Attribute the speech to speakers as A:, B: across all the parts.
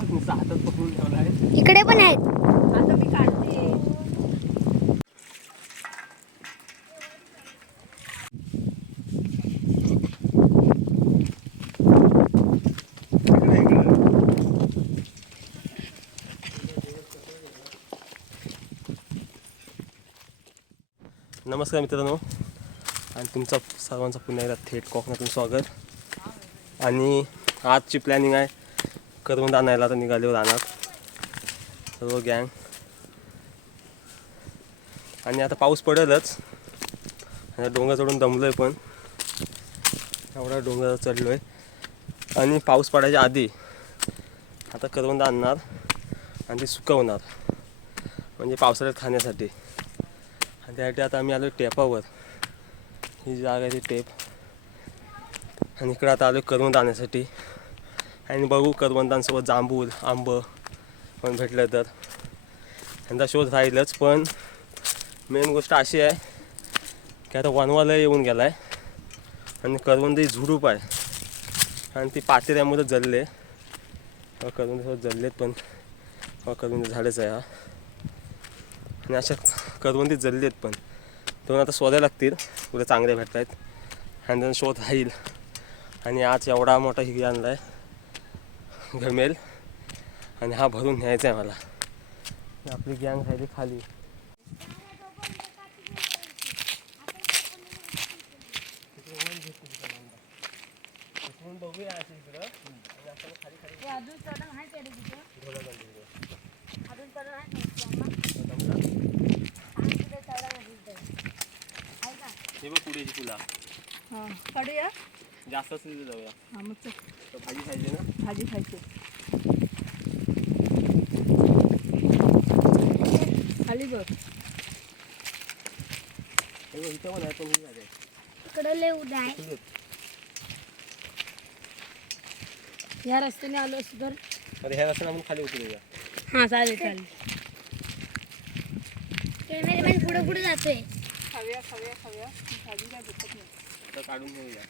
A: बघ हातात पकडून ठेवला आहे
B: इकडे पण आहेत.
C: आता मी काढते.
A: इकडे इकडे नमस्कार मित्रांनो. आणि तुमचं सर्वांचं पुन्हा एकदा थेट कोकणातून स्वागत. आणि आजची प्लॅनिंग आहे करून आणायला आता निघाले राहणार सर्व गँग आणि आता पाऊस पडेलच. आणि डोंगर चढून दमलो आहे पण. एवढा डोंगर चढलो आहे आणि पाऊस पडायच्या आधी आता करवंद आणणार आणि ते सुकवणार म्हणजे पावसाळ्यात खाण्यासाठी. आणि त्यासाठी आता आम्ही आलो टेपावर. ही जागा आहे ती टेप. आणि इकडं आता आलो करवंद आणण्यासाठी. आणि बघू करवंदांसोबत जांभूळ आंब पण भेटलं तर. यांचा शोध राहीलच पण मेन गोष्ट अशी आहे की आता वनवाला येऊन गेला आहे आणि करवंद ही झुडूप आहे. आणि ती पातेऱ्यामध्ये जळले. करवंद जळलेत पण करवंद झालेच आहे हा. आणि अशा करवंदी जळली आहेत पण. दोन आता शोधायला लागतील पुढे चांगले भेटत आहेत आणि त्यांना शोध राहील. आणि आज एवढा मोठा हिरी आणला आहे घमेल आणि हा भरून न्यायचा आहे मला. आपली गँग राहिली खाली बघूया इकडं
B: अजून चढण आहे का रे तिथे अजून चढण आहे का तिथे चढण आहे तिथे. आहे का?
A: हे बघ पुढेची फुला
C: हा काढूया
A: जास्त असेल तर जाऊया.
C: हा मग चल,
A: तर भाजी खायची ना?
C: भाजी खायची. खाली बघ.
A: हे बघ इथं पण आहे पण ही झाडे आहेत.
B: इकडं लय उद्या आहे. रस्त्याने आलो असतो तर?
A: ह्या रस्त्याने आपण खाली उतरूया
C: हा चालेल चालेल.
B: कॅमेरामॅन पुढे पुढे जातोय.
C: खाऊया खाऊया खाऊया. भाजी काय भेटत नाही.
A: तर काढून घेऊया.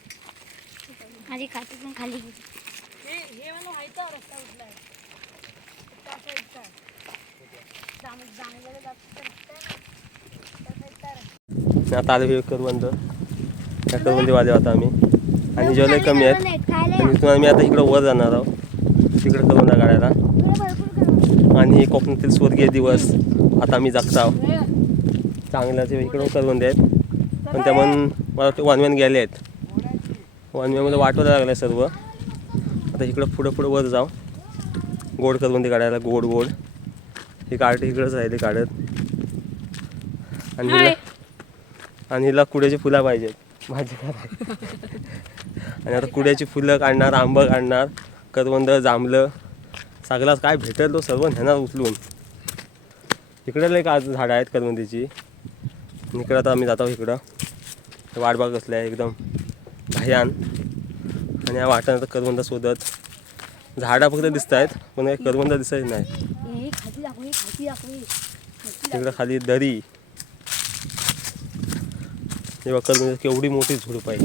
B: माझी खाती पण खाली गेली.
C: हे हे मला आहे रस्ता आहे.
B: त्या साईडचा.
A: आणि आता आलो हे करवंद त्या करवंदीवाले आता आम्ही. आणि जेवढे कमी आहेत. आणि इथून आम्ही आता इकडं वर जाणार आहोत. तिकडे करवंदा काढायला आणि कोकणातील स्वर्गीय दिवस. आता आम्ही जगताव चांगल्याचे इकडं करवंदे आहेत. पण त्या मन मला वाटतं वनव्यान गेले आहेत. वनव्यामध्ये वाटवायला लागलं आहे सर्व. आता इकडं पुढं पुढं वर जाऊ. गोड करवंदी काढायला गोड गोड. ही काढ इकडंच राहिले काढत. आणि हिला आणि हिला कुड्याची फुलं पाहिजेत. भाजी करायला आणि आता कुड्याची फुलं काढणार आंबं काढणार करवंद जांभलं. सगळाच काय भेटेल तो सर्व नेणार उचलून. इकडे लय का झाडं आहेत करवंदीची. इकडं आता आम्ही जातो इकडं. वाट कसल्या असल्या एकदम. भयान. आणि या वाटानं करवंदा करवंद शोधत. झाडं फक्त दिसत आहेत पण काही करवंद दिसत नाही. तिकडं खाली दरी. हे बघ करवंद केवढी मोठी झुडूप आहे.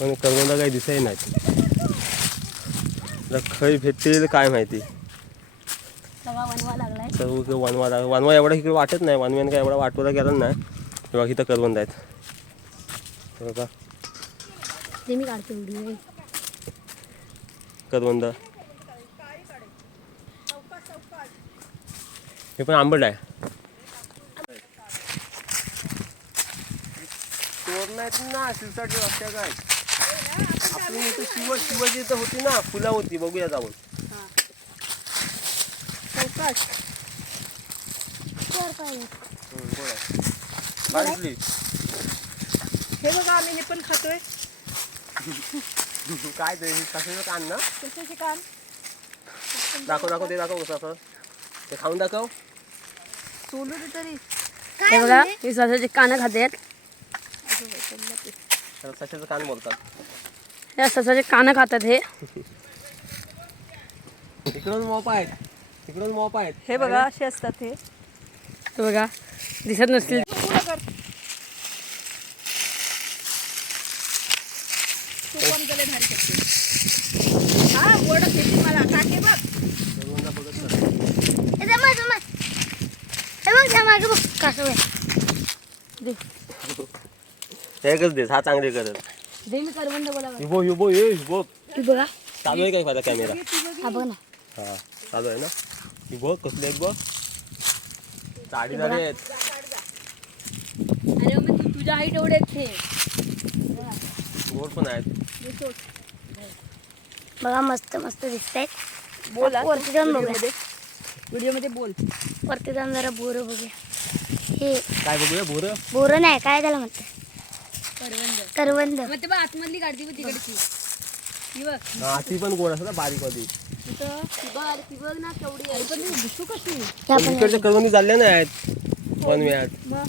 A: पण करवंद काही दिसत नाहीत. आता खय भेटतील काय माहिती. सर्व वनवा लागला वनवा एवढा इकडे वाटत नाही. वनव्यान काय एवढा वाटवला गेला नाही. हे इथं करवंद आहेत. बघा.
B: ते मी काढतो व्हिडिओ
A: करवंद हे पण आंबट आहे. चोर नाहीत ना शिवसाठी काय? इथं शिव शिवाजी इथं होती ना फुला होती बघूया जाऊन.
C: चौकाश
A: गोड आहे.
C: हे बघा आम्ही हे पण खातोय.
A: काय ते कशाचं कान ना?
C: कशाचे कान.
A: दाखव दाखव ते दाखव कसं ते खाऊन दाखव.
C: सोलू दे तरी.
B: हे बघा हे ससाचे कानं खातात.
A: कान बोलतात.
B: या ससाचे कानं खातात हे.
A: इकडून मोप आहेत. इकडून मोप आहेत.
C: हे बघा असे असतात हे.
B: हे बघा दिसत नसतील.
A: एकच देस हा चांगले करत.
C: दे मी करवंद बोला
A: हिबो हिबो ये हिबो
B: ही बघा.
A: चालू आहे काय माझा कॅमेरा
B: हा बघ ना.
A: हा चालू आहे ना? हिबो कसले आहेत बघ. साडी झाली आहेत.
C: अरे मग तू तुझ्या हाईट एवढे आहेत ते
A: गोड पण आहेत.
B: बघा मस्त मस्त दिसत आहेत
C: बोल
B: वरती जाऊन बघूया.
C: व्हिडिओमध्ये बोल.
B: वरती जाऊन जरा बोरं बघूया. हे.
A: काय बघूया बोर?
B: बोरं नाही काय त्याला म्हणतात
C: करवंद.
B: करवंद.
C: मग ते बघ आतमधली काढती बघ तिकडची ही बघ.
A: हा ती पण गोड असतात बारीक वाली
C: तिथं ती बघ ती बघ ना केवढी आहे. पण ती दिसू कशी?
A: इकडच्या करवंदी चालल्या नाही आहेत वनव्यात
C: मग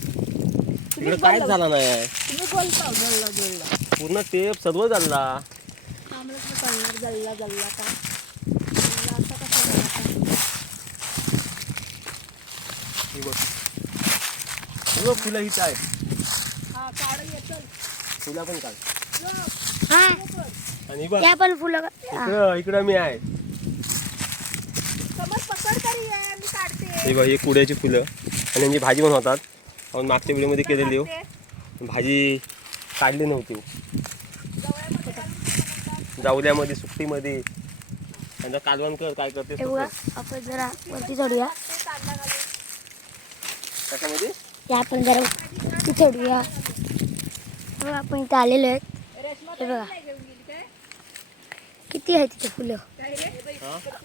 A: इकडे काहीच झाला नाही आहे.
C: तुम्ही
A: पूर्ण टेप सर्व
C: आम्हाला तुला का असा कसा जळला का?
A: ही बघ. फुलं हीच
C: हा
A: फुला पण काढ.
B: हा?
A: आणि बघ
B: या पण फुलं हा.
A: इकडं इकडं मी आहे.
C: समज पकड तरी आहे मी काढते.
A: हे बघ ही कुड्याची फुलं. आणि यांची भाजी पण होतात. आपण मागच्या व्हिडिओमध्ये केलेली हो भाजी काढली नव्हती. जावल्यामध्ये सुट्टीमध्ये. त्यांचा कालवण कर काय करते
B: हे बघा आपण जरा वरती चढूया.
A: त्याच्यामध्ये
B: हे आपण जरा वरती चढूया. बघा आपण इथे आलेलो आहेत. हे बघा. किती आहे तिथे फुलं?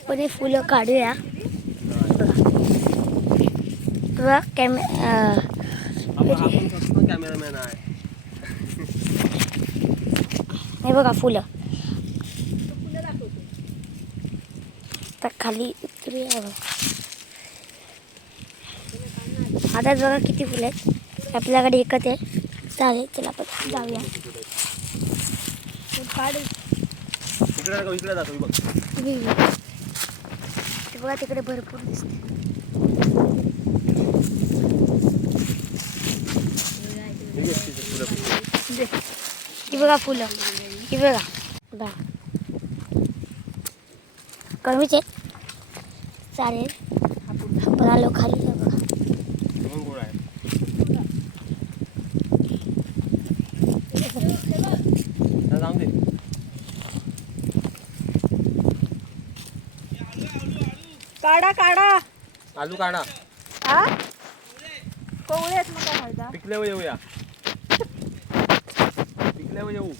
B: आपण हे फुलं काढूया. बघा. बघा कॅमे हे बघा फुलं. आता खाली उतरूया बघा. आता बघा किती फुलं आहेत. आपल्याकडे एकच आहे. चालेल चला आपण जाऊया.
C: काढ
A: इकडे जातो इकडे जातो बघ.
B: बघा. ते बघा तिकडे भरपूर दिसते
A: हे बघ फुलं.
B: ही बघा. आहेत चालेल. आपण आलो खाली हे बघा
A: हे पण गोड आहे हा, जाऊन दे
C: काढा काढा.
A: आलू काढा.
C: हा? कोवळे आहेत मग काय फायदा?
A: पिकल्यावर येऊया. पिकल्यावर येऊ.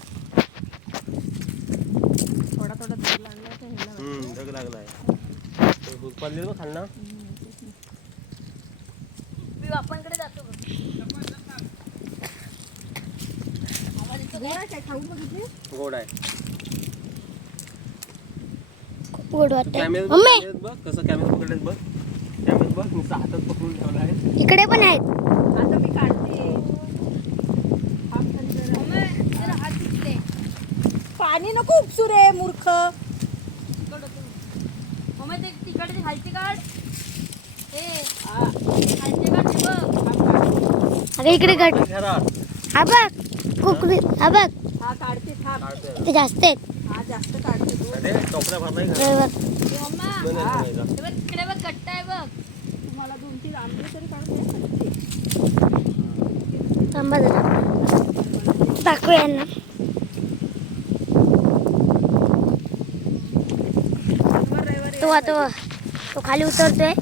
C: थोडा थोडा दूर लागला तर ह्याला
A: हम्म ढग लागलाय. दूध पडले ना? खालना
B: मी बापांकडे जातो
C: गोडाच आहे, खाऊन बघितली
A: गोड आहे
B: खूप गोड वाटत
A: कॅमेरा
B: मम्मी!
A: बघ कसं कॅमेरा पकडलेत बघ. कॅमेऱ्यात बघ नुसतं हातात पकडून ठेवला आहे.
B: इकडे पण आहेत.
C: आता मी काढते. पाणी नको उपसू रे मूर्ख.
B: ते. तिकडे खालची काढ.
C: हा,
B: खालची काढ बघ. अगं इकडे काढ हा बघ कुकडी हा बघ.
C: हा काढते थांब.
B: ते जास्त आहेत.
A: अरे भरलाय आहे ठेवायचा.
B: तिकडे बघ गट्ट आहे बघ.
C: तुम्हाला दोन तीन आंबे तरी काढून.
B: थांबा जरा. यांना. तो आता तो खाली उतरतोय.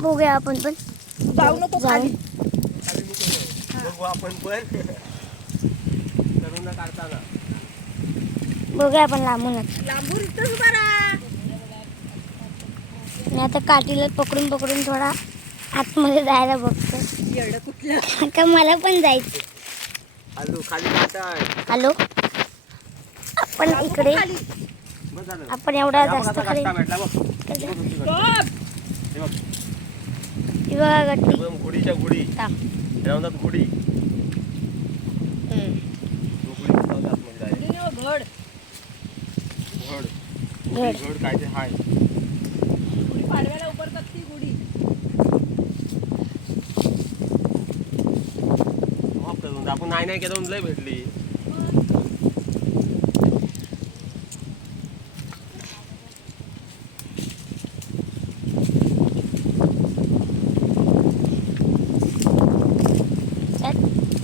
B: बघूया आपण पण.
C: जाऊ नको. खाली.
A: बघू आपण पण. करून काढताना.
B: बघूया आपण लांबूनच
C: लांबून इथंच उभा राहा.
B: आणि आता काठीला पकडून पकडून थोडा आतमध्ये जायला बघतो.
C: येडं कुठलं?
B: आता मला पण जायचं.
A: खाली आहे
B: हॅलो? आपण इकडे
C: खाली.
A: बस झालं.
B: आपण एवढा
A: बघ,
B: जास्त
A: आता
B: खाली
A: काटा भेटला बघ.
B: हे
A: हे बघ तुमची गट्टी.
C: स्टॉप
A: हे बघ.
B: बघा गट्टी
A: एकदम गुढीच्या गुढी.
B: थांब.
A: त्याला म्हणतात गुढी. तो गुढी बनवतात आतमध्ये direct.
C: घड
A: घड.
B: घड.
A: घड काय ते हाय.
C: गुढी पाडव्याला उभरतात ती गुढी.
A: ऑफ करून आपण नाही नाही केलं म्हणून लय भेटली.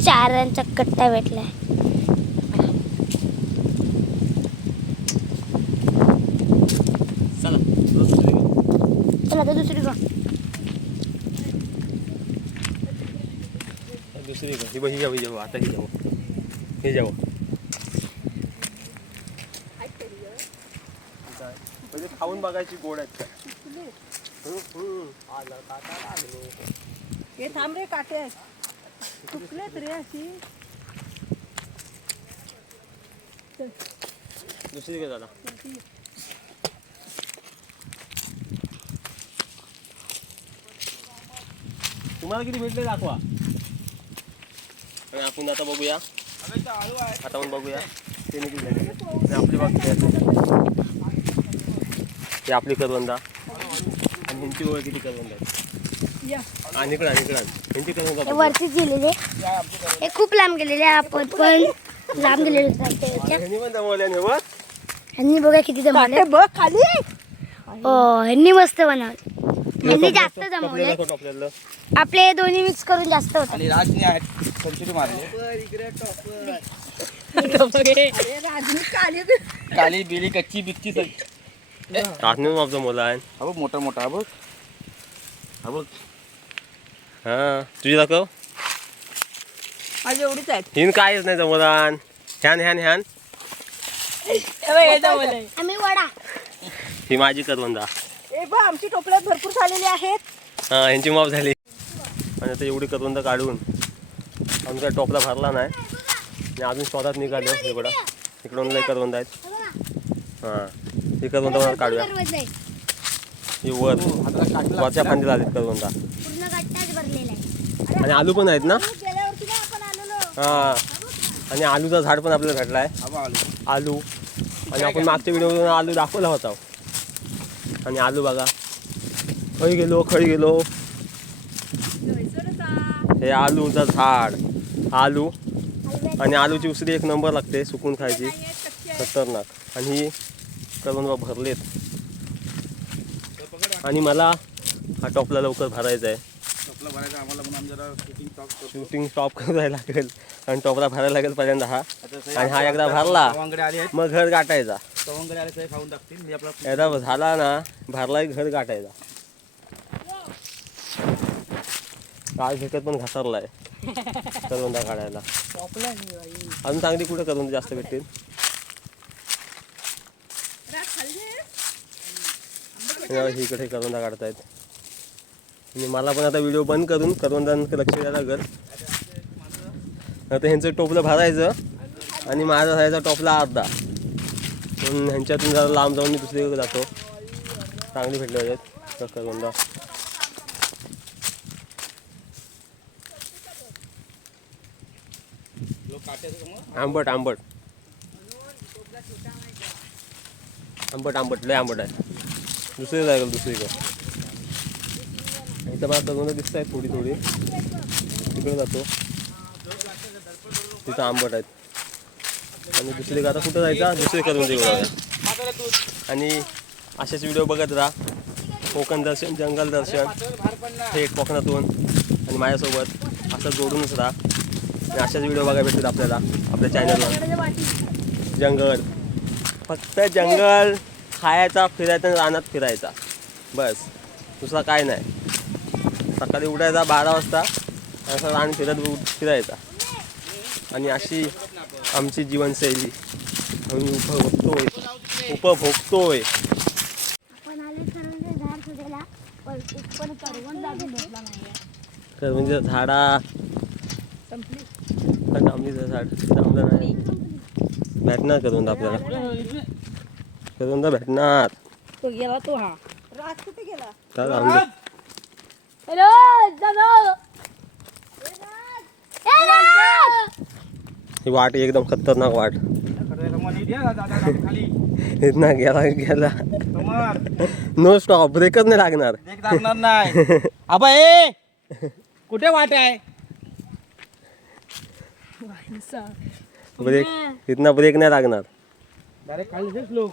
B: चारांचा कट्टा भेटलाय
A: चला दुसरी घे.
B: चला आता दुसरी गो
A: दुसरी घे. ही बघ ही जाऊ ही जाऊ आता ही जाऊ ही जाऊ म्हणजे खाऊन बघायची गोड आहेत.
C: हे थांब रे काटे आहेत चुकलेत रे अशी.
A: दुसरी घे तुम्हाला किती भेटले दाखवा. आणि आपण आता बघूया. आता आपण बघूया. ते आणि आपली ही आपली करवंदा. आणि ह्यांची ओळख किती करवंदा आहेत?
C: या.
A: आणि इकडं आणि इकडं. ह्यांची करवंदा
B: हे
A: बघ.
B: वरतीच गेलेले. हे खूप लांब गेलेले आपण पण लांब गेलेले
A: ह्यांनी पण
B: ह्यांनी बघा किती जमवले
C: काटे बघ खाली.
B: हो ह्यांनी मस्त बनवले. ह्यांनी जास्त जमवले. आपले दोन्ही मिक्स करून जास्त होतात.
D: आणि राजने आहेत. सेंचुरी मारली
C: राजनी काली
D: काली बिली कच्ची बिच्ची
A: माप जमवला आहे.
D: हा बघ मोठा मोठा हा बघ. हा बघ.
A: हा तुझी दाखव.
C: माझी एवढीच आहेत.
A: हिन कायच नाही जमवला ह्यान ह्यान ह्यान.
C: हे हे.
B: आम्ही वडा.
A: ही माझी करवंदा
C: हे आमची टोपल्यात भरपूर झालेली आहेत.
A: हा यांची माप झाली. आणि आता एवढी करवंद काढून आमचा टोपला भरला नाही. आणि अजून शोधात निघालो इकडं. इकडून लय करवंद आहेत. हां ही करवंद मला काढूया. ही वर वरच्या फांदीला आलीत करवंदा आणि आलू पण आहेत ना? हां आणि आलूचं झाड पण आपल्याला भेटला आहे
D: हा बघ आलू.
A: आलू. आणि आपण मागच्या व्हिडिओमधून आलू दाखवला होता. आणि आलू बघा. खळी गेलो खळी गेलो. हे आलूचं झाड. आलू. आणि आलूची उसरी एक नंबर लागते सुकून खायची. खतरनाक. आणि ही करून भरलेत. आणि मला हा टॉपला लवकर भरायचा आहे.
D: शूटिंग
A: स्टॉप करायला लागेल. आणि टॉपला भरायला लागेल पहिल्यांदा हा. आणि हा एकदा भरला मग घर गाठायचा. एकदा झाला ना भरला घर गाठायचा. आज भेटत पण घसरलाय. करवंदा काढायला. अजून चांगली कुठे करवंदा जास्त भेटतील? हे इकडे करवंदा काढतायत. मला पण आता व्हिडिओ बंद करून करवंदांकडे लक्ष द्यायला लागल. आता ह्यांचं टोपलं भरायचं आणि माझा राहायचा टोपला अर्धा. पण ह्यांच्यातून जरा लांब जाऊन मी दुसरीकडे जातो. चांगली भेटले पाहिजेत. करवंदा आंबट आंबट. आंबट आंबट. लय आंबट आहे. दुसरी जायला दुसरीकडे. इथं मला करवंदा दिसत आहेत थोडी थोडी. तिकडे जातो. तिथं आंबट आहेत. आणि दुसरे आता कुठं जायचा? दुसरे करून देऊ आणि असेच व्हिडिओ बघत राहा. कोकण दर्शन जंगल दर्शन. थेट कोकणातून. आणि माझ्यासोबत असं जोडूनच राहा. आणि अशाच व्हिडिओ बघायला भेटतील आपल्याला आपल्या चॅनलवर जंगल. फक्त जंगल खायचा फिरायचा आणि रानात फिरायचा. बस. दुसरा काय नाही. सकाळी उठायचा बारा वाजता. असं रान फिरत फिरायचा. आणि अशी आमची जीवनशैली. आम्ही उपभोगतोय. उपभोगतोय.
B: आपण आले सर्वांचे झाड पण एक पण करवंद अजून भेटला नाही
A: करवंदीचं झाडा
C: संपली
A: पण आंबलीचं झाड जमलं नाही. भेटणार करवंद आपल्याला? करवंद भेटणार?
C: तो गेला तो हा. राज कुठे गेला?
A: तर
B: जानो
A: ही वाट एकदम खतरनाक वाट. इथनं गेला गेला. नो स्टॉप ब्रेकच नाही लागणार.
D: नाही. आबा ए! कुठे वाट आहे?
A: ब्रेक इथनं ब्रेक नाही लागणार.
D: डायरेक्ट खाली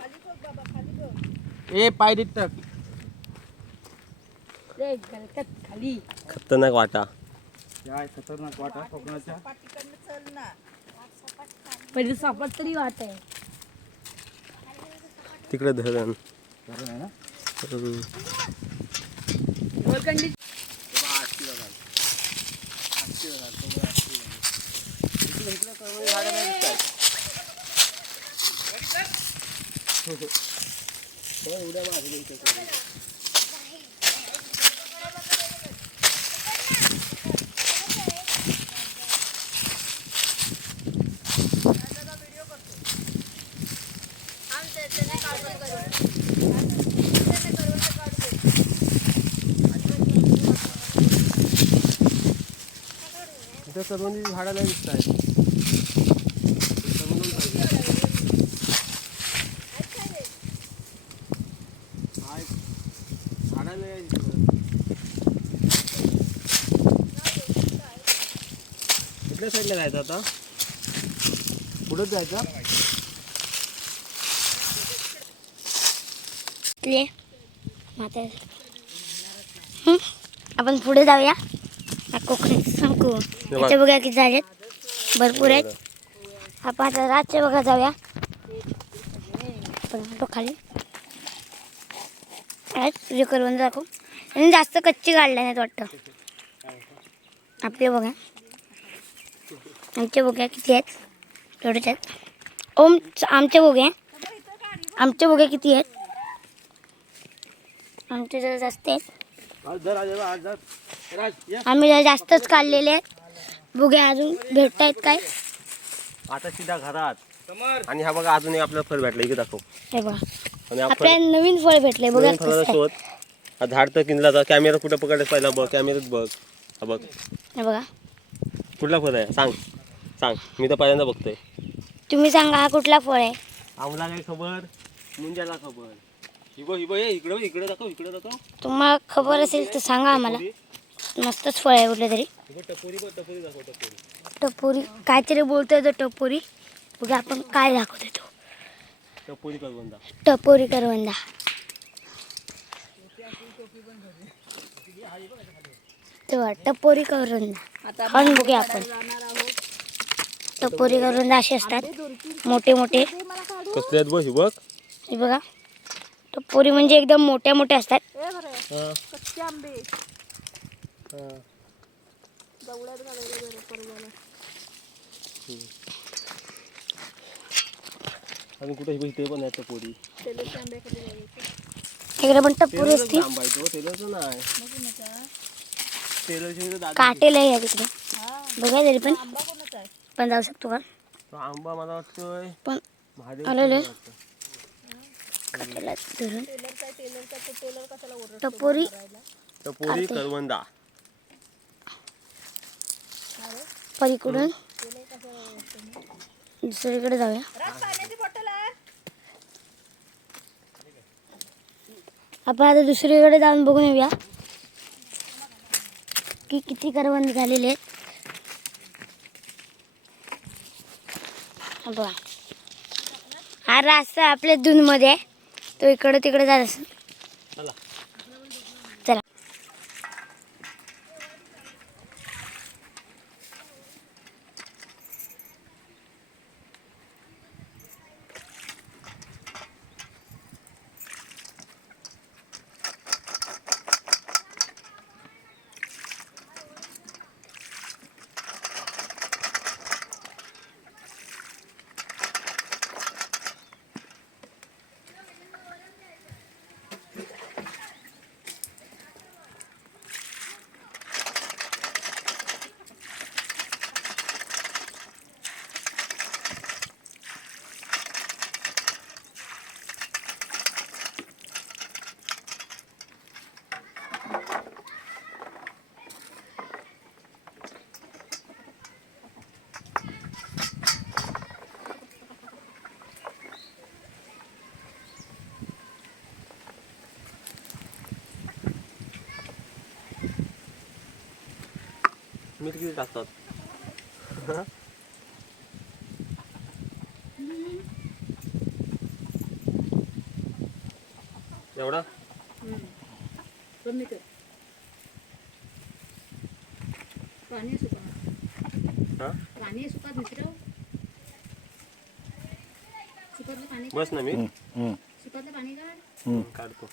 D: ए पाय देत टाक.
C: रे गलकत खाली.
A: खतरनाक वाटा.
D: काय खतरनाक वाटा कोकणाच्या
C: पहिले सपाट तरी वाट आहे
A: तिकडे धरण
D: खरं
A: सर्वांनी झाडं नाही दिसत आहेत नाही कुठल्या साईडला जायचं आता?
D: पुढेच जायचं?
B: आपण पुढे जाऊया. कोकणीच. कोकणात संकू बघा किती झालेत भरपूर आहेत आपण आता रातच्या बघा जाऊया आपण खाली। तुझे करवंद दाखव आणि जास्त कच्ची काढल्या नाहीत वाटतं आपले बघा आमचे बघ्या किती आहेत थोडेच आहेत ओम आमचे बघ्या आमचे बघ्या किती आहेत आमचे जरा जास्त आहेत आम्ही जरा जास्तच काढलेले आहेत. बघूया अजून भेटतायत काय.
A: आता सीधा घरात. आणि हा बघा अजून एक आपल्याला फळ भेटलं इकडे दाखव.
B: हे बघा.
A: आणि हा फळ
B: आपल्याला नवीन फळ भेटले बघा
A: नवीन फळाचा
B: कसं आहे.
A: शोध. हा झाड तर किनला तर कॅमेरा कुठं पकडलं पहिला बघ कॅमेरात बघ. हा बघ.
B: हे बघा.
A: कुठला फळ आहे? सांग. सांग. मी तर पहिल्यांदा बघतोय.
B: तुम्ही सांगा हा कुठला फळ आहे.
A: आम्हाला काय खबर? मुंजाला खबर. हिबो हिबो ये इकडं इकडं दाखव इकडं दाखव.
B: तुम्हाला खबर असेल तर सांगा आम्हाला. मस्तच फळ आहे कुठलं तरी.
A: टपोरी बघ टपोरी दाखव टपोरी
B: टपोरी काहीतरी बोलतोय तो टपोरी. बघा आपण काय दाखवतो तो.
A: टपोरी करवंदा.
B: टपोरी करवंदा. तेव्हा टपोरी करवंदा. खाऊन बघूया आपण. टपोरी करवंदा असे असतात मोठे मोठे.
A: कसले आहेत बघ ही बघ.
B: हे बघा. टपोरी म्हणजे एकदम मोठ्या मोठ्या असतात.
C: घालायला बरं परवाला
A: अजून कुठे पण आहे टपोरी
C: खाली घालायचे
B: इकडे पण टपोरी असते
A: तेलाची दादा
B: काटेल आहे या तिकडे. बघा तरी पण.
C: आंबा कोणाचा आहे?
B: पण जाऊ शकतो का?
A: तो आंबा मला वाटतोय.
B: पण
A: महादेव
B: आलेलं आहे. काटेला धरून.
C: टेलरचा तो टेलर कशाला
B: टपोरी.
A: टपोरी करवंदा.
B: पलीकडून. दुसरीकडे जाऊया. आपण आता दुसरीकडे जाऊन बघून येऊया. की किती करवंद झालेले आहेत. हा बघा. हा रास्ता आपल्या दूनमध्ये आहे. तो इकडं तिकडे जात असेल.
A: मीठ किती टाकतात एवढा?
C: कमी कर.
E: पाणी सुका
A: हा?
E: पाणी सुकात मित्र सुकातलं पाणी
A: बस ना मी.
E: सुकातलं पाणी काढ.
A: काढतो.